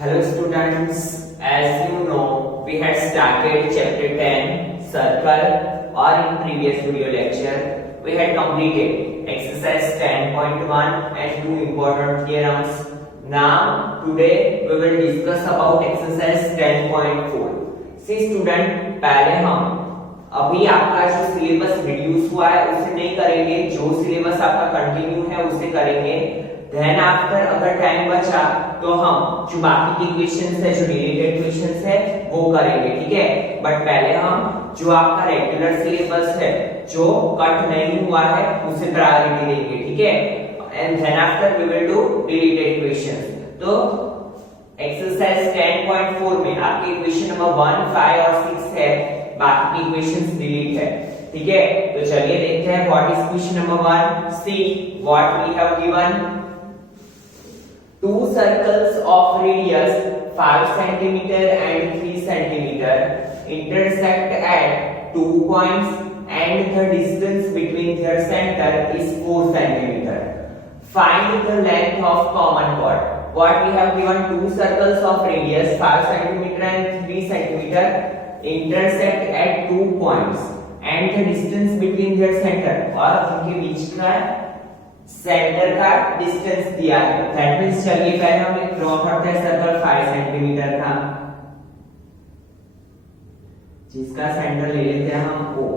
Hello students, as you know, we had started chapter 10, circle, or in previous video lecture, we had completed exercise 10.1 and two important theorems. Now, today we will discuss about exercise 10.4. See student, पहले हम अभी आपका जो syllabus reduce हुआ है उसे नहीं करेंगे, जो सिलेबस आपका कंटिन्यू है उसे करेंगे। देन आफ्टर अगर टाइम बचा तो हम जो बाकी की क्वेश्चंस है, जो रिलेटेड क्वेश्चंस है वो करेंगे, ठीक है। बट पहले हम जो आपका रेगुलर सिलेबस है जो कट नहीं हुआ है उसे प्रायोरिटी देंगे, ठीक है। And then after we will do related questions. तो एक्सरसाइज 10.4 में आपके क्वेश्चन नंबर 1, 5 और 6 है, बाकी की क्वेश्चंस डिलीट है, ठीक है। तो चलिए देखते हैं what is question number 1। See what we have given. Two circles of radius 5 cm and 3 cm intersect at 2 points and the distance between their center is 4 cm. Find the length of common chord. What we have given, two circles of radius 5 cm and 3 cm intersect at 2 points and the distance between their center, और उनके बीच का centre का distance दिया है। That means चलिए पहले हम एक ड्रॉ करते हैं सर्कल 5 सेंटीमीटर का, जिसका सेंटर ले लेते हैं हम O।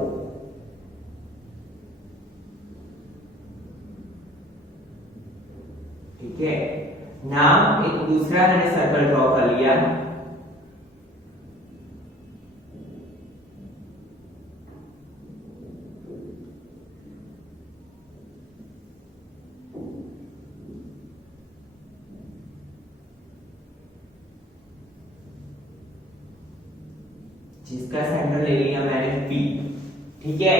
ठीक है, नाम एक दूसरा मैंने सर्कल ड्रॉ कर लिया, जिसका सेंटर ले लिया मैंने P, ठीक है।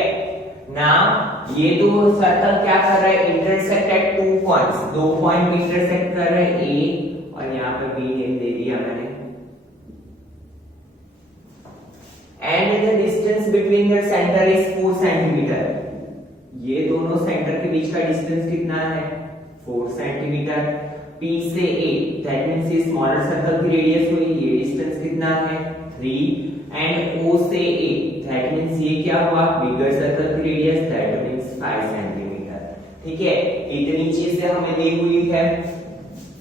नाउ ये दो सर्कल क्या कर रहे हैं, intersect at 2 points, 2 point intersect कर रहे हैं A और यहाँ पे B नेम दे दिया मैंने। And the distance between their centre is 4 centimetre. ये दोनों सेंटर के बीच का डिस्टेंस कितना है, 4 सेंटीमीटर। P से A, दैट मींस ये स्मॉलर सर्कल की रेडियस हुई, ये डिस्टेंस कितना है 3। एंड O से A, दैट मींस ये क्या हुआ, बिगर सर्कल की रेडियस, दैट मींस 5 सेंटीमीटर, ठीक है। इतनी चीजें हमें दी हुई है।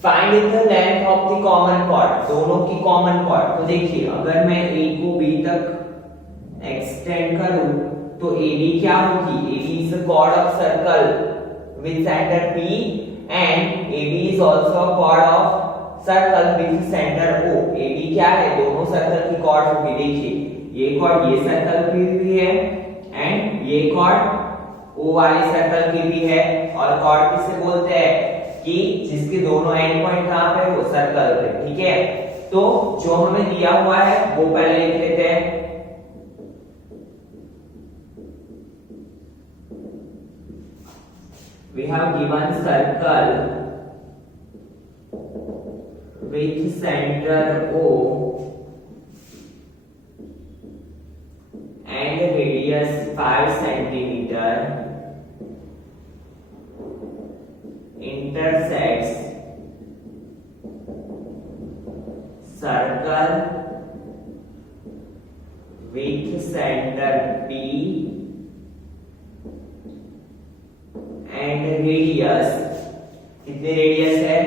Find the length of the common chord, दोनों की कॉमन कॉर्ड। तो देखिए अगर मैं A को B तक एक्सटेंड करूं तो AB क्या होगी, AB is the chord of circle with centre P and AB is also a chord of circle with centre O। AB क्या है, दोनों सर्कल की कॉर्ड होगी। देखिए ये कॉर्ड ये सर्कल की भी है एंड ये कॉर्ड O वाले सर्कल की भी है। और कॉर्ड किसे बोलते हैं कि जिसके दोनों एंड पॉइंट कहां पे, वो सर्कल पे, ठीक है। तो जो हमें दिया हुआ है वो पहले लिख लेते हैं। We have given circle with center O and radius 5 centimeter intersects circle with center P and radius, कितनी रेडियस है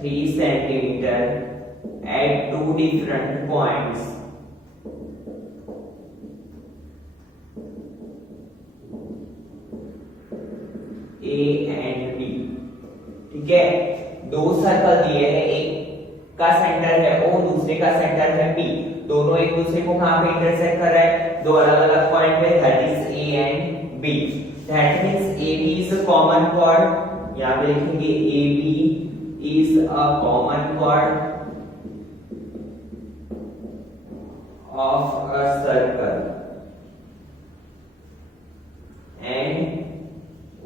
3 centimetre at 2 different points A and B, ठीक है। दो सर्कल दिए हैं, एक का सेंटर है O, दूसरे का सेंटर है P। दोनों एक दूसरे को कहां पे इंटरसेक्ट कर रहे हैं, दो अलग अलग पॉइंट पे, that is A and B। That means AB is a common chord, यहां पे लिखेंगे AB is a common chord of a circle and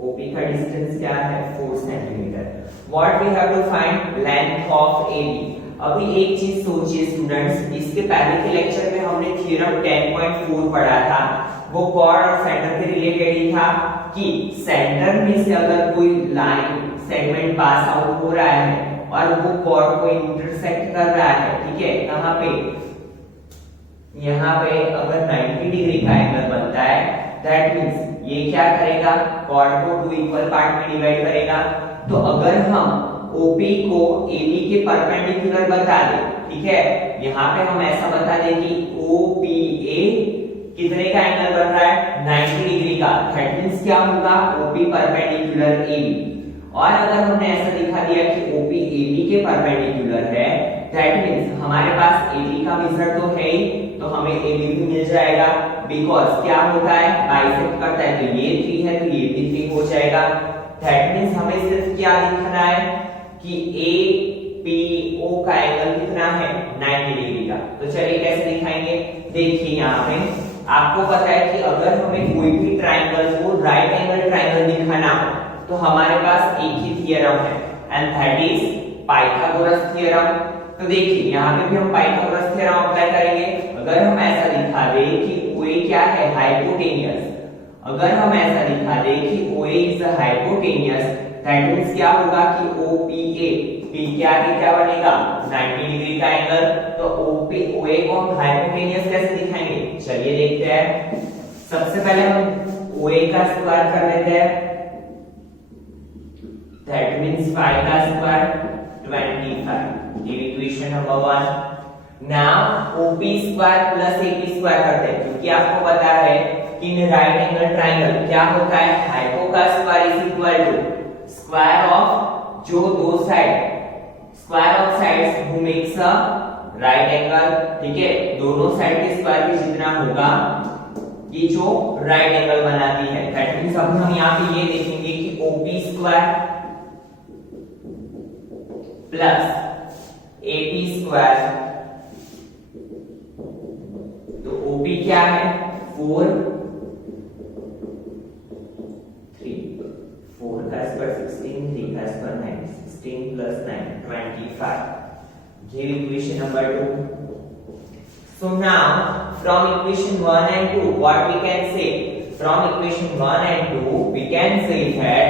OP का डिस्टेंस क्या है 4 centimetre. What we have to find, length of AB। अभी एक चीज सोचिए स्टूडेंट्स, इसके पहले के लेक्चर में हमने थ्योरम 10.4 पढ़ा था, वो कॉर्ड और सेंटर के रिलेटेड ही था कि सेंटर में से अगर कोई लाइन सेगमेंट पास आउट हो रहा है और वो कॉर्ड को इंटरसेक्ट कर रहा है, ठीक है, कहां पे, यहाँ पे अगर 90 डिग्री का एंगल बनता है, दैट मींस ये क्या करेगा, कॉर्ड को 2 इक्वल पार्ट में डिवाइड करेगा। तो अगर हम OP को AB के परपेंडिकुलर बता दें, ठीक है, यहाँ पे हम ऐसा बता दें कि OPA कितने का एंगल बन रहा है, 90 डिग्री का, दैट मींस क्या होगा, OP परपेंडिकुलर AB। और अगर हमने ऐसा दिखा दिया कि OP AB के परपेंडिकुलर है, दैट मींस हमारे पास AB का मेजर तो है ही, तो हमें AB भी मिल जाएगा, बिकॉज़ क्या होता है, बाइसेक्ट करता है, तो ये 3 है तो ये भी 3 हो जाएगा। दैट मींस हमें सिर्फ क्या दिखाना है कि APO का एंगल कितना है, 90 डिग्री का। तो चलिए कैसे दिखाएंगे, देखिए यहाँ पे आपको पता है कि अगर हमें कोई भी ट्रायंगल को राइट एंगल ट्रायंगल दिखाना हो तो हमारे पास एक ही थ्योरम है, and that is Pythagoras theorem. तो देखिए यहाँ पे भी हम पाइथागोरस थ्योरम अप्लाई करेंगे। अगर हम ऐसा दिखा दे कि OA क्या है, हाइपोटेनियस, अगर हम ऐसा दिखा दे कि OA is hypotenuse, that means क्या होगा कि OPA, P क्या बनेगा, 90 डिग्री का एंगल। तो OA को हम हाइपोटेनियस कैसे दिखाएंगे, चलिए देखते हैं। सबसे पहले हम OA का स्क्वायर कर लेते हैं, that means 5 का स्क्वायर 25, ये equation number 1। Now OP square plus AP square करते हैं, क्योंकि आपको पता है कि इन राइट एंगल ट्रायंगल क्या होता है, हाइपो का square is equal to square of जो दो side, square of sides who makes a right angle, ठीक है, दोनों साइड के स्क्वायर के जितना होगा ये जो राइट एंगल बनाती है। दैट मींस अब हम यहाँ पे ये देखेंगे कि OP square plus AP square, तो OP क्या है, 4 का स्क्वायर 16, 3 का square 9, 16 plus 9 25। Give equation number 2. So now from equation 1 and 2 what we can say, from equation 1 and 2 we can say that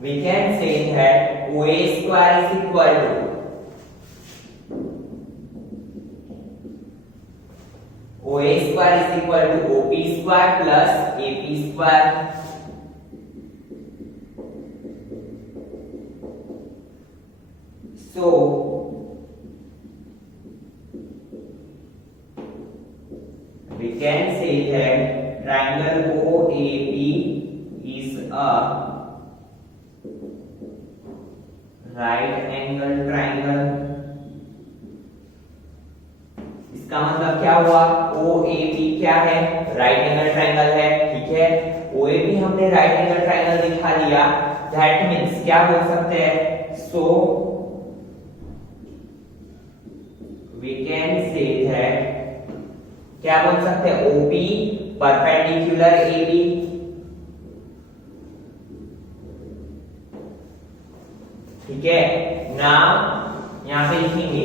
we can say that OA square is equal to OA square is equal to OP square plus AP square। So we can say that triangle OAP is a right angle triangle. इसका मतलब क्या हुआ, OAP क्या है, right angle triangle है, ठीक है, OAP हमने राइट एंगल ट्राइंगल दिखा दिया, दैट मींस क्या बोल सकते हैं, so we can say that क्या बोल सकते हैं, OP परपेंडिकुलर AB, ठीक है। नाउ यहां पे लिखेंगे,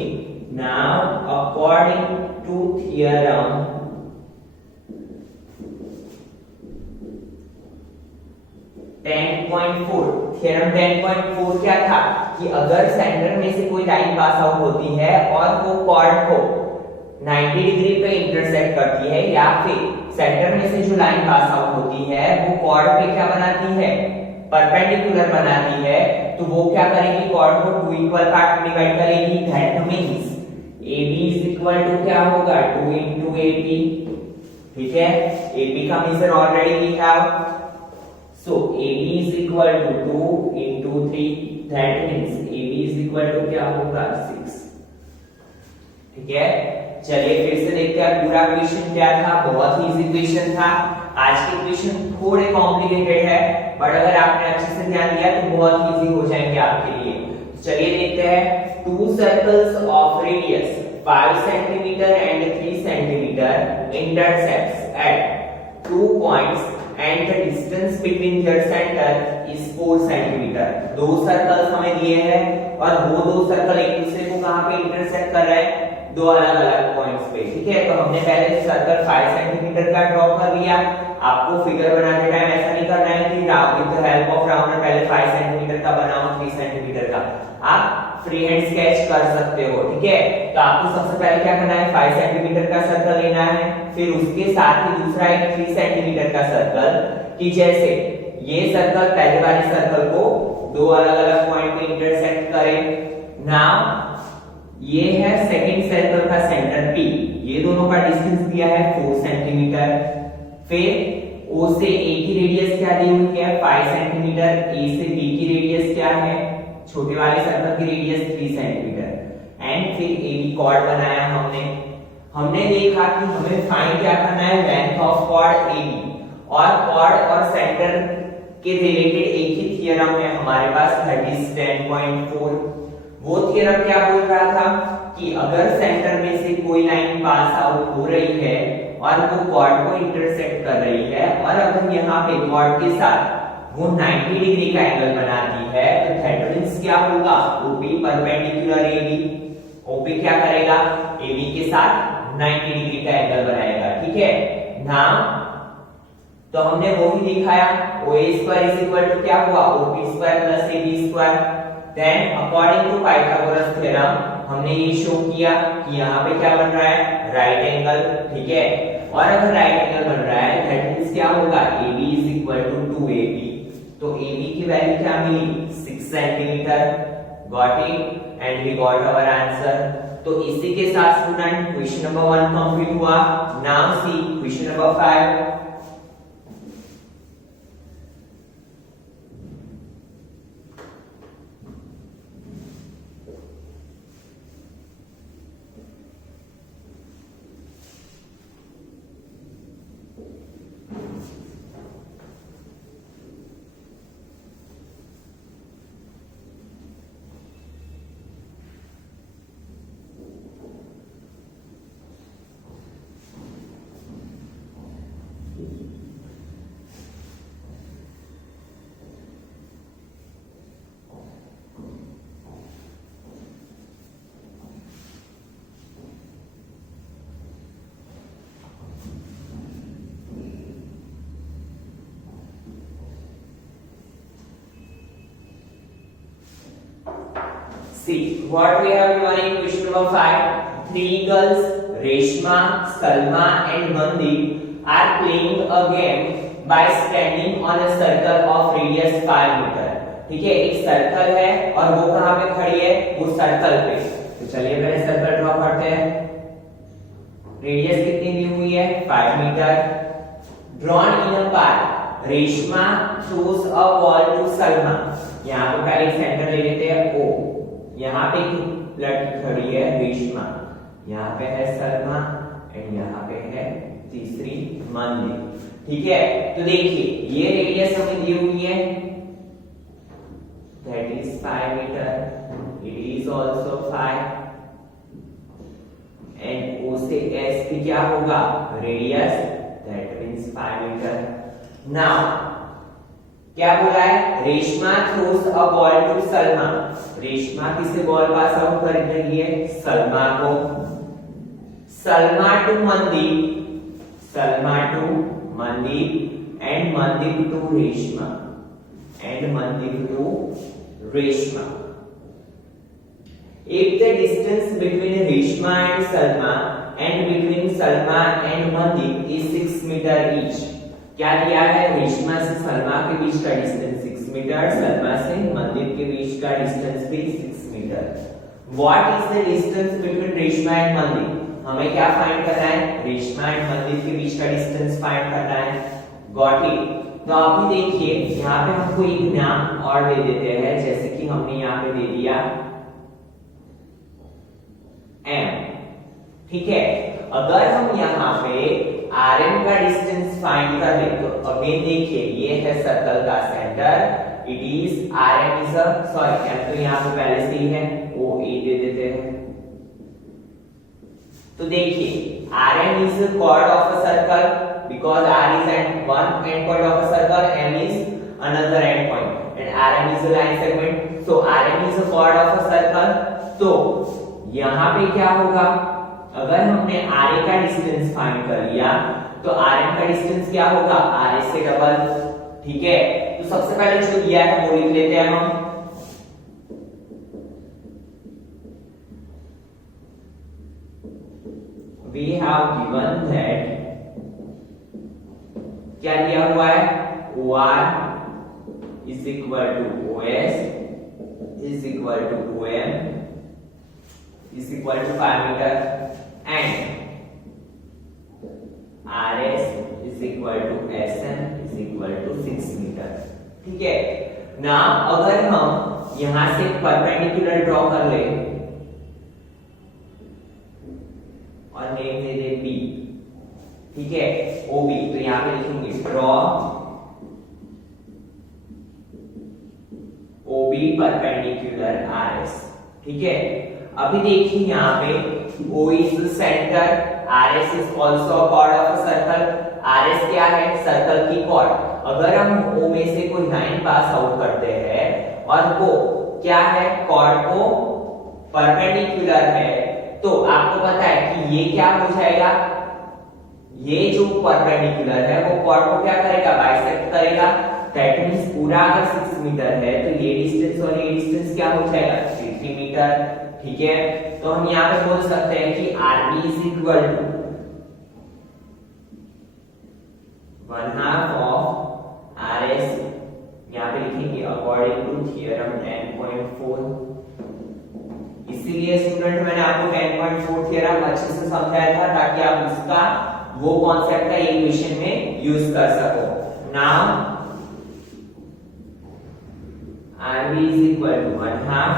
now according to theorem theorem 10.4 क्या था कि अगर सेंटर में से कोई लाइन पास आउट होती है और वो कॉर्ड को 90 डिग्री पे इंटरसेक्ट करती है, या फिर सेंटर में से जो लाइन पास आउट होती है वो कॉर्ड पे क्या बनाती है, परपेंडिकुलर बनाती है, तो वो क्या करेगी, कॉर्ड को 2 इक्वल पार्ट में डिवाइड करेगी। That means AB is equal to क्या होगा, 2 into AP, ठीक है, AP का measure already we have, so AB is equal to 2 into 3, that means AB is equal to क्या होगा, 6, ठीक है। चलिए फिर से देखते हैं पूरा क्वेश्चन क्या था, बहुत ही इजी क्वेश्चन था। आज के क्वेश्चन थोड़े कॉम्प्लिकेटेड है, बट अगर आपने अच्छे से ध्यान दिया तो बहुत इजी हो जाएंगे आपके लिए। चलिए देखते हैं, 2 circles of radius 5 cm and 3 cm intersects at 2 points and the distance between their center is 4 centimetre. दो सर्कल्स हमें दिए हैं और वो दो सर्कल एक दूसरे को कहां पे इंटरसेक्ट कर रहे हैं, दो अलग अलग पॉइंट्स पे। ठीक है, तो हमने पहले सर्कल 5 सेंटीमीटर का ड्रॉ कर लिया। आपको फिगर बनाते टाइम ऐसा नहीं करना है कि with the help of rounder पहले 5 सेंटीमीटर का बनाओ 3 सेंटीमीटर का, आप फ्री हैंड स्केच कर सकते हो। ठीक है, तो आपको सबसे पहले क्या करना है, 5 सेंटीमीटर का सर्कल लेना है, फिर उसके साथ ही दूसरा एक 3 सेंटीमीटर का सर्कल, कि जैसे ये सर्कल पहले वाले सर्कल को दो अलग अलग पॉइंट पे इंटरसेक्ट करे। नाउ ये है सेकंड सर्कल का सेंटर P, ये दोनों का डिस्टेंस दिया है 4 सेंटीमीटर। फिर O से A की रेडियस क्या दी हुई है, 5 सेंटीमीटर। A से B की रेडियस क्या है, छोटे वाले सर्कल की रेडियस 3 सेंटीमीटर। एंड फिर AB कॉर्ड बनाया हमने देखा कि हमें फाइंड क्या करना है, लेंथ ऑफ कॉर्ड AB, और कॉर्ड और सेंटर के रिलेटेड एक ही थ्योरम है हमारे पास, दैट इज 10.4। वो थ्योरम क्या बोल रहा था कि अगर सेंटर में से कोई लाइन पास आउट हो रही है और वो कॉर्ड को इंटरसेक्ट कर रही है, और अगर यहाँ पे कॉर्ड के साथ वो 90 डिग्री का एंगल बनाती है, तो दैट मींस क्या होगा, OP परपेंडिकुलर AB, OP क्या करेगा, AB के साथ 90 डिग्री का एंगल बनाएगा। ठीक है ना, तो हमने वो भी दिखाया, OA square is equal to क्या हुआ, OP square plus AB square. Then according to Pythagoras theorem हमने ये शो किया कि यहाँ पे क्या बन रहा है, राइट एंगल। ठीक है, और अगर राइट एंगल बन रहा है दैट मींस क्या होगा, AB is equal to 2AB। तो AB की वैल्यू क्या मिली, 6 centimetre. Got it, and we got our answer. तो इसी के साथ स्टूडेंट क्वेश्चन नंबर 1 कंप्लीट हुआ। Now see question number 5। See what we have given in question number 5. Three girls, Reshma, Salma and Mandeep are playing a game by standing on a circle of radius 5 meter. ठीक है, एक circle है और वो कहाँ पे खड़ी है, वो सर्कल पे। तो चलिए पहले सर्कल ड्रॉ करते हैं। रेडियस कितनी दी हुई है, 5 metre. Drawn in a park, Reshma throws a ball to Salma. यहाँ पे पहले सेंटर ले लेते हैं O। यहाँ पे एक लड़की खड़ी है रेशमा, यहाँ पे है सलमा एंड यहाँ पे है तीसरी मनदीप। ठीक है, तो देखिए ये रेडियस हमें दी हुई है, that is 5 meter. It is also 5. And O से S की क्या होगा, radius, that means 5 meter. Now क्या बोला है, Reshma throws a ball to Salma. Reshma किसे बॉल पास आउट कर रही है, सलमा को। Salma to Mandeep, Salma to Mandeep and Mandeep to Reshma, and Mandeep to Reshma. If the distance between Reshma and Salma and between Salma and Mandeep is 6 meter each, क्या दिया है, रेशमा से सलमा के बीच का डिस्टेंस 6 मीटर, सलमा से मनदीप के बीच का डिस्टेंस भी 6 metre. What is the distance between Reshma and Mandeep? हमें क्या फाइंड करना है, रेशमा एंड मनदीप के बीच का डिस्टेंस फाइंड करना है। Got it. तो आप भी देखिए यहाँ पे हमको एक नाम और दे देते हैं, जैसे कि हमने यहाँ पे दे दिया M। ठीक है, अगर हम यहाँ पे Rm का डिस्टेंस फाइंड कर ले तो अगेन देखिए ये है सर्कल का centre, it is Rm is sorry M तो यहाँ पे पहले से ही है, OA दे देते हैं। तो देखिए Rm is chord of a circle, because R is at one end point of a circle, M is another end point, and RM is a line segment. So RM is a chord of a circle. तो यहाँ पे क्या होगा, अगर हमने RA का distance find कर लिया तो RM का डिस्टेंस क्या होगा, RA से डबल. ठीक है, तो सबसे पहले जो दिया है वो लिख लेते हैं हम. We have given that, क्या दिया हुआ है, OR is equal to OS is equal to OM is equal to 5 meter and RS is equal to SN is equal to 6 meter. ठीक है ना. अगर हम यहां से परपेंडिकुलर ड्रॉ कर ले और नेम दे दे B, ठीक है, OB, तो यहां पे लिखेंगे ड्रॉ OB परपेंडिकुलर RS. ठीक है, अभी देखिए यहाँ पे O is the center, RS is also a chord of a circle. RS क्या है, सर्कल की chord. अगर हम O में से कोई लाइन पास आउट करते हैं और वो क्या है, chord को परपेंडिकुलर है, तो आपको पता है कि ये क्या हो जाएगा, ये जो परपेंडिकुलर है वो chord को क्या करेगा, बाइसेक्ट करेगा. दैट मींस पूरा अगर 6 मीटर है तो ये डिस्टेंस और ये डिस्टेंस क्या हो जाएगा, 3 मीटर. ठीक है, तो हम यहाँ पे बोल सकते हैं कि RB is equal to 1/2 of RS. यहाँ पे लिखेंगे अकॉर्डिंग टू थ्योरम 10.4. इसीलिए स्टूडेंट मैंने आपको 10.4 थ्योरम अच्छे से समझाया था ताकि आप उसका वो कॉन्सेप्ट का इक्वेशन में यूज कर सको. Now RB is equal to 1/2.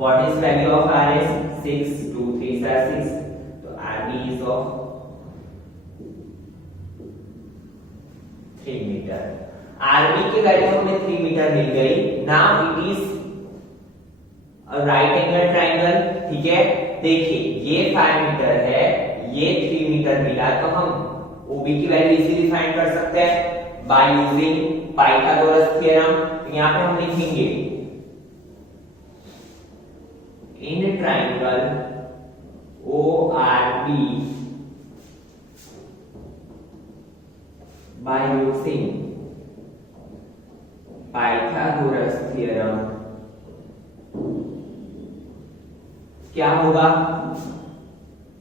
What is value of RS? 6. 2 3s are 6. So RB is of 3 meter. RB की वैल्यू हमें 3 मीटर मिल गई. Now it is a right angle triangle. ठीक है, देखिए ये 5 मीटर है, ये 3 मीटर मिला, तो हम OB की वैल्यू इजीली फाइंड कर सकते हैं बाय यूजिंग पाइथागोरस थ्योरम. यहाँ पे हम लिखेंगे in triangle ORB by using Pythagoras theorem क्या होगा,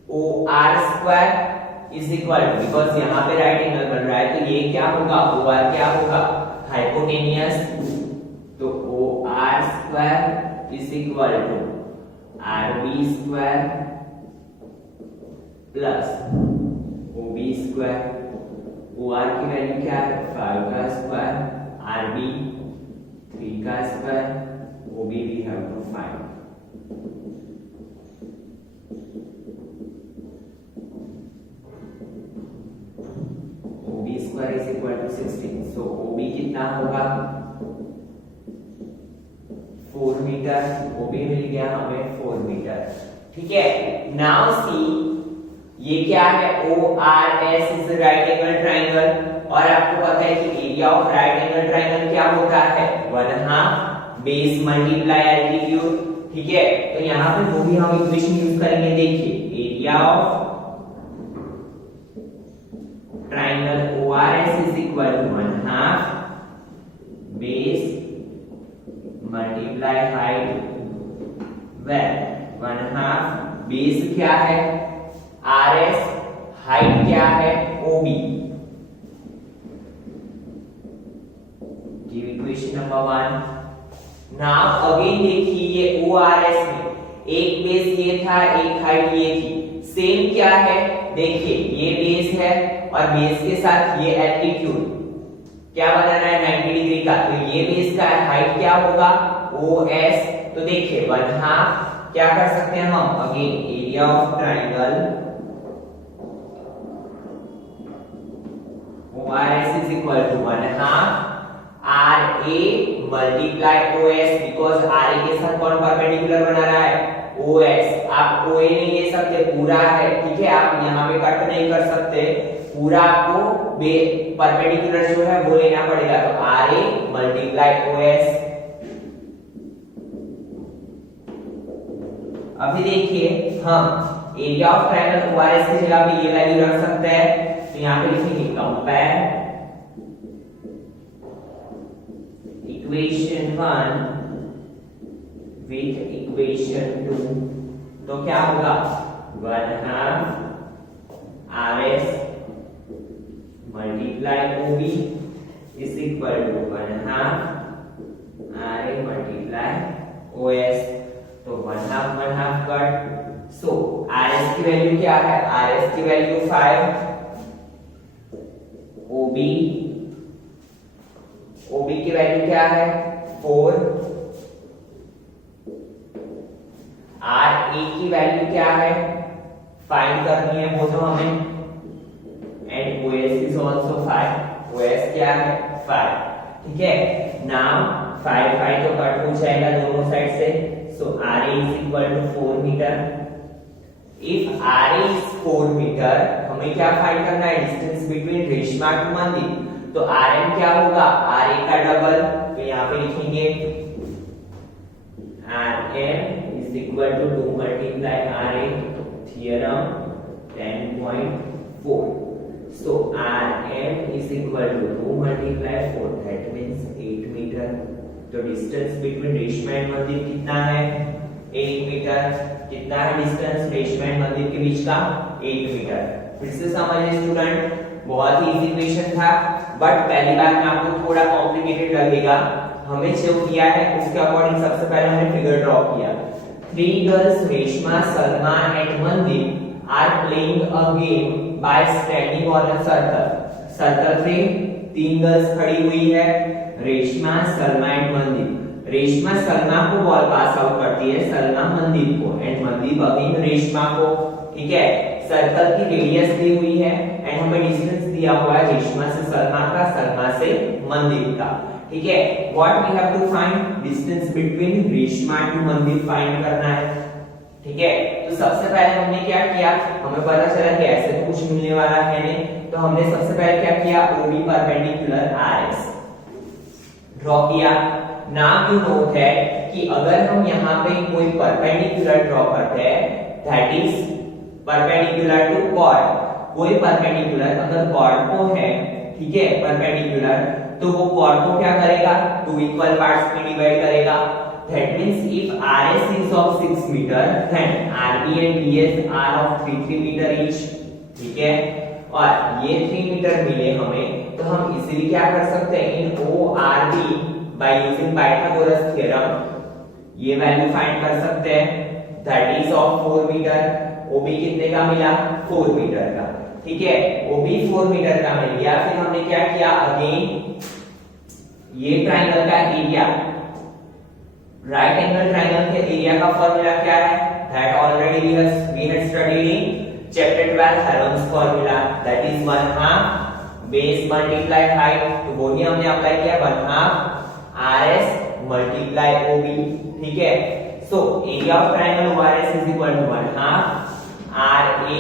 OR square is equal to, because यहाँ पे राइट एंगल बन रहा है तो ये क्या होगा, OR क्या होगा, हाइपोटेनियस. तो OR square is equal to RB square plus OB square. OR की वैल्यू क्या है, 5 का स्क्वायर, RB 3 का square, OB we have to find. OB square is equal to 16. So OB कितना होगा, 4 मीटर. OB मिल गया हमें 4 मीटर. ठीक है, नाउ सी ये क्या है, ORS is right angle triangle, और आपको पता है कि area of right angle triangle क्या होता है, 1/2 बेस मल्टीप्लाई एल्टीट्यूड. ठीक है, तो यहाँ पे वो भी हम इक्वेशन यूज करेंगे. देखिए area of triangle ORS is equal to 1/2 base multiply height, where 1/2 base क्या है RS, हाइट क्या है OB. Give equation number 1. Now again देखिए ये ORS में एक बेस ये था, एक हाइट ये थी. सेम क्या है, देखिए ये बेस है और बेस के साथ ये एल्टीट्यूड क्या बना रहा है, 90 डिग्री का. तो ये बेस का हाइट क्या होगा, OS. तो देखिए 1/2 क्या कर सकते हैं हम, again area of triangle ORS is equal to 1/2 RA multiply OS, because RA के साथ कौन परपेंडिकुलर बना रहा है, OS, आप OA नहीं ले सकते, पूरा है, ठीक है, आप यहाँ पे कट नहीं कर सकते, पूरा आपको परपेंडिकुलर जो है वो लेना पड़ेगा। तो RA मल्टीप्लाई OS। अभी देखिए हम एरिया ऑफ ट्रायंगल ORS की जगह पे ये वैल्यू रख सकते हैं, तो यहाँ पे लिखेंगे कंपेयर इक्वेशन 1 विथ इक्वेशन 2, तो क्या होगा 1/2 RS multiply OB is equal to 1/2 RA multiply OS। तो 1/2 कट। सो RS की वैल्यू क्या है, RS की वैल्यू 5, OB की वैल्यू क्या है 4, RA की वैल्यू क्या है फाइंड करनी है वो तो हमें, and OS is also 5, OS क्या है 5, ठीक है। नाउ 5 तो कट हो जाएगा दोनों साइड से, so RA is equal to 4 metre. If RA is 4 metre, हमें क्या फाइंड करना है, डिस्टेंस बिटवीन रेशमा टू मंदिर, तो RM क्या होगा RA का डबल, तो यहाँ पे लिखेंगे RM is equal to 2 multiply RA, theorem 10.4। So RM is equal to 2 multiply 4, that means 8 metre. तो डिस्टेंस बिटवीन रेशमा एंड मंदिर कितना है 8 मीटर। कितना है डिस्टेंस रेशमा एंड मंदिर के बीच का 8 मीटर। फिर से समझिए स्टूडेंट, बहुत ही इजी क्वेश्चन था, बट पहली बार में आपको थोड़ा कॉम्प्लिकेटेड लगेगा। हमें जो किया है उसके अकॉर्डिंग सबसे पहले हमने फिगर ड्रॉ किया। 3 girls Reshma, Salma and Mandeep are playing a game by standing on a circle. Circle पे 3 गर्ल्स खड़ी हुई है, रेशमा, सलमा एंड मंदिर। रेशमा सलमा को बॉल पास आउट करती है, सलमा मंदिर को, एंड मंदिर अगेन रेशमा को, ठीक है। सर्कल की रेडियस दी हुई है एंड हमें डिस्टेंस दिया हुआ है रेशमा से सलमा का, सलमा से मंदिर का, ठीक है। What we have to find, distance between Reshma to Mandeep find करना है, ठीक है। तो सबसे पहले हमने क्या किया, हमें पता चला कि ऐसे तो कुछ मिलने वाला है नहीं, तो हमने सबसे पहले क्या किया, OB परपेंडिकुलर RS ड्रॉ किया। नाउ यू नोट है कि अगर हम यहाँ पे कोई परपेंडिकुलर ड्रॉ करते हैं, that is perpendicular to chord, कोई परपेंडिकुलर अगर कॉर्ड को है, ठीक है, परपेंडिकुलर, तो वो कॉर्ड को क्या करेगा, 2 इक्वल पार्ट्स में डिवाइड करेगा। That means if RS is of 6 metre, then RB and DS are of 3 metre each, ठीक है। और ये 3 मीटर मिले हमें, तो हम इजीली क्या कर सकते हैं, in ORB by using Pythagoras theorem ये वैल्यू फाइंड कर सकते हैं, that is of 4 metre. OB कितने का मिला, 4 मीटर का, ठीक है। OB 4 मीटर का मिल गया। फिर हमने क्या किया, अगेन ये ट्रायंगल का एरिया, राइट एंगल ट्रायंगल के एरिया का फॉर्मूला क्या है, that already we had studied in chapter 12 Heron's formula, that is 1/2 base multiply height, तो वही हमने अप्लाई किया 1/2 RS मल्टीप्लाई OB, ठीक है। So area of triangle ORS is equal to 1/2 RA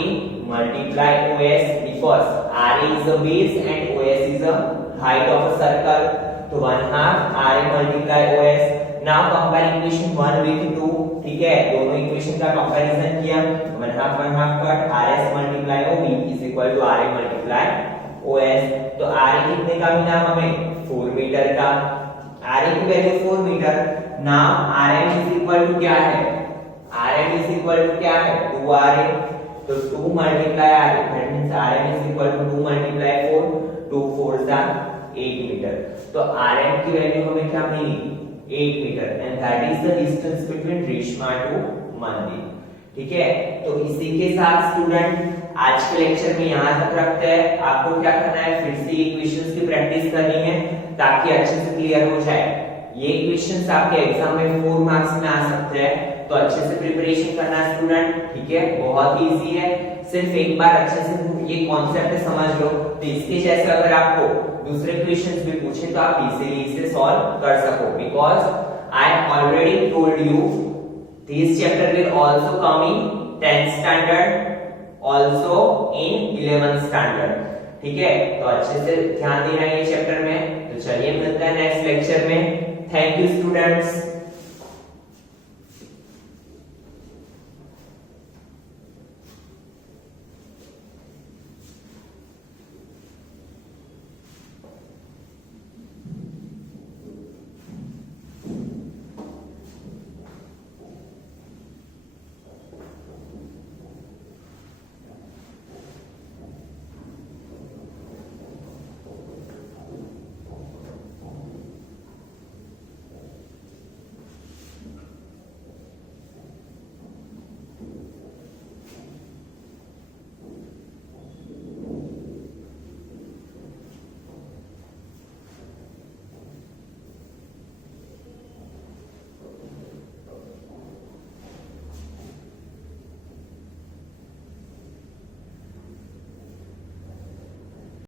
multiply OS, because RA is the base and OS is the height of a circle, तो 1/2 RA multiply OS। Now compare equation 1 with 2, ठीक है, दोनों equation का comparison किया, 1/2 cut RS multiply OB is equal to RA multiply OS। तो RA कितने का मिला हमें, 4 मीटर का, RA की value 4 metre. Now RM is equal to क्या है, RM is equal to क्या है, 2RA, तो 2 multiply RA, that means RM is equal to 2 multiply 4, 2 4 8 metre. तो RM की वैल्यू हमें क्या मिली, 8 metre, and that is the distance between Reshma to Mandeep, ठीक है। तो इसी के साथ स्टूडेंट आज के लेक्चर में यहाँ तक रखते हैं। आपको क्या करना है, फिर से इक्वेशंस की प्रैक्टिस करनी है ताकि अच्छे से क्लियर हो जाए। ये इक्वेशंस आपके एग्जाम में 4 मार्क्स में आ सकते हैं, तो अच्छे से प्रिपरेशन करना स्टूडेंट, ठीक है। बहुत ही इजी है, सिर्फ एक बार अच्छे से ये कॉन्सेप्ट समझ लो, तो इसके जैसे अगर आपको दूसरे क्वेश्चंस भी पूछे तो आप इजीली इसे सॉल्व कर सको, because I already told you This chapter will also come in 10th standard, also in 11th standard. ठीक है, तो अच्छे से ध्यान देना ये चैप्टर में। तो चलिए मिलते हैं नेक्स्ट लेक्चर में। Thank you students.